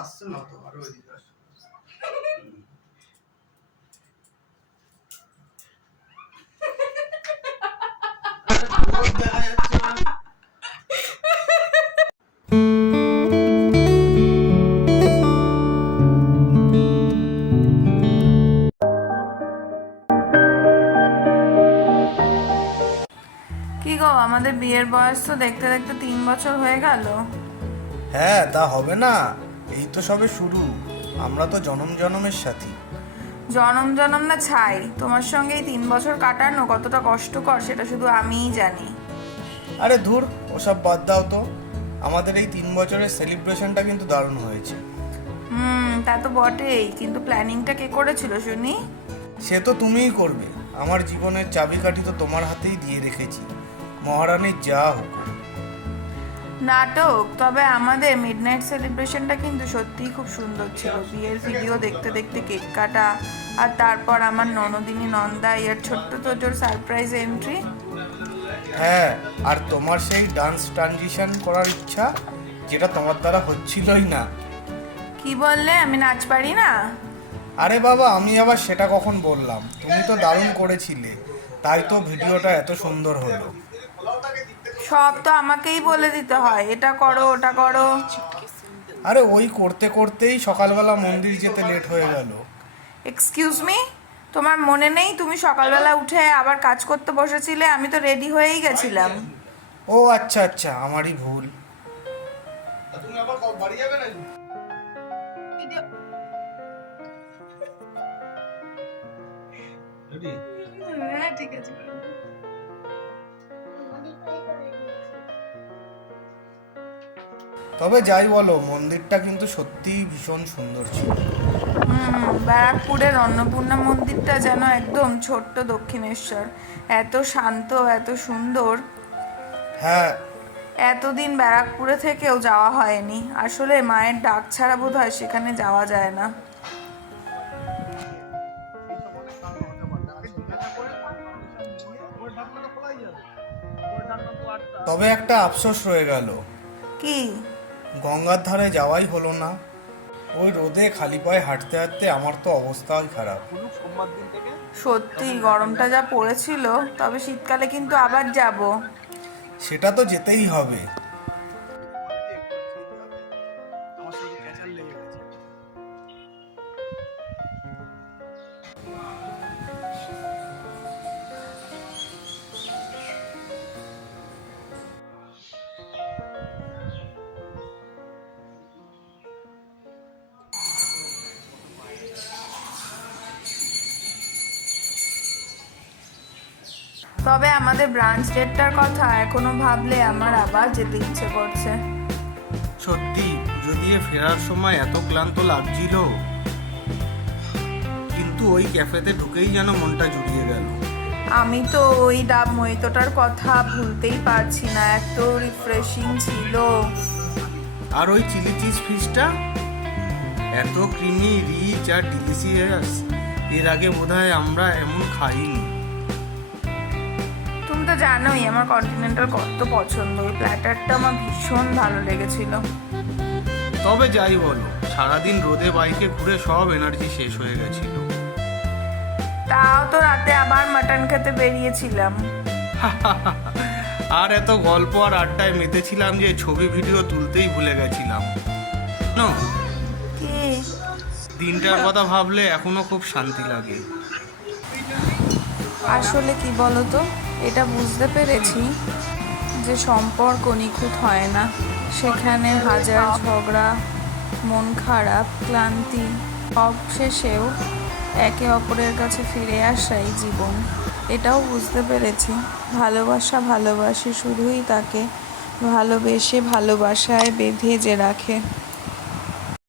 আসছে না তো আরো ওইদিকে আসছে। দেখা যাচ্ছে না। কি গো, আমাদের বিয়ের বয়স তো দেখতে দেখতে 3 বছর হয়ে গেল। হ্যাঁ, তা হবে না, এই তো সবে শুরু। আমরা তো জনম জনমের সাথী। জনম জনম না ছাই, তোমার সঙ্গে এই 3 বছর কাটানো কতটা কষ্টকর সেটা শুধু আমিই জানি। আরে ধুর, ওসব বাদ দাও তো। আমাদের এই 3 বছরের সেলিব্রেশনটা কিন্তু দারুণ হয়েছে। তা তো বটেই, কিন্তু প্ল্যানিংটা কে করেছিল শুনি? সে তো তুমিই করবে। আমার জীবনের চাবিকাঠি তো তোমার হাতেই দিয়ে রেখেছি, মহারানীর যা হোক। নাটক। তবে আমাদের মিডনাইট সেলিব্রেশনটা কিন্তু সত্যিই খুব সুন্দর ছিল। বিয়ের ভিডিও দেখতে দেখতে কেক কাটা, আর তারপর আমার ননদিনী নন্দা এর ছোট্ট তোজোর সারপ্রাইজ এন্ট্রি। হ্যাঁ, আর তোমার সেই ডান্স ট্রানজিশন করার ইচ্ছা, যেটা তোমার দ্বারা হচ্ছিলই না। কি বললে, আমি নাচ পারি না? আরে বাবা, আমি আবার সেটা কখন বললাম? তুমি তো দারুণ করেছিলে, তাই তো ভিডিওটা এত সুন্দর হলো। সব তো আমাকেই বলে দিতে হয়, এটা করো ওটা করো। আরে ওই করতে করতেই সকালবেলা মন্দির যেতে লেট হয়ে গেল। এক্সকিউজ মি, তোমার মনে নেই তুমি সকালবেলা উঠে আবার কাজ করতে বসেছিলে? আমি তো রেডি হয়েই গেছিলাম। ও আচ্ছা আচ্ছা, আমারই ভুল। তুমি আবার বাড়ি যাবে নাকি? হ্যাঁ ঠিক আছে। তবে যাই বলো, মন্দিরটা কিন্তু সত্যিই ভীষণ সুন্দর ছিল। ব্যারাকপুরের অন্নপূর্ণা মন্দিরটা যেন একদম ছোট্ট দক্ষিণেশ্বর। এত শান্ত, এত সুন্দর। হ্যাঁ, এতদিন ব্যারাকপুরে থেকেও যাওয়া হয়নি। আসলে মায়ের ডাক ছাড়া বোধ হয় সেখানে যাওয়া যায় না। তবে একটা আফসোস রয়ে গেল। কি? গঙ্গার ধারে যাওয়াই হলো না। ওই রোদে খালি পায়ে হাঁটতে হাঁটতে আমার তো অবস্থাই খারাপ। সত্যি গরমটা যা পড়েছিল। তবে শীতকালে কিন্তু আবার যাব। সেটা তো যেতেই হবে। তবে আমাদের ব্রাঞ্চ ডেটটার কথা এখনো ভাবলে আমার আবার যেতে ইচ্ছে করছে। সত্যি, পুজো দিয়ে ফেরার সময় এত ক্লান্ত লাগছিল, কিন্তু ওই ক্যাফেতে ঢুকেই যেন মনটা জুড়িয়ে গেল। আমি তো ওই ডাব মহিতোটার কথা ভুলতেই পারছি না, এত রিফ্রেশিং ছিল। আর ওই চিলি চিজ ফিশটা এত ক্রিমি, রিচ আর ডিলিশিয়াস, এর আগে বোধহয় আমরা এমন খাইনি। তুমি তো জানোই আমার কন্টিনেন্টাল কত পছন্দ। ওই প্ল্যাটারটা আমার ভীষণ ভালো লেগেছিল। তবে যাই বলো, সারাদিন রোদে বাইকে ঘুরে সব এনার্জি শেষ হয়ে গেছিল। তাও তো রাতে আবার মাটন খেতে বেরিয়েছিলাম। আর এত গল্প আর আড্ডায় মেতেছিলাম যে ছবি ভিডিও তুলতেই ভুলে গেছিলাম। কি? দিনটার কথা ভাবলে এখনো খুব শান্তি লাগে। আসলে কি বলতো, এটা বুঝতে পেরেছি যে সম্পর্ক নিখুঁত হয় না। সেখানে হাজার ঝগড়া, মন খারাপ, ক্লান্তি, সব শেষেও একে অপরের কাছে ফিরে আসাই জীবন। এটাও বুঝতে পেরেছি ভালোবাসা ভালোবাসে শুধুই তাকে ভালোবেসে ভালোবাসায় বেঁধে যে রাখে।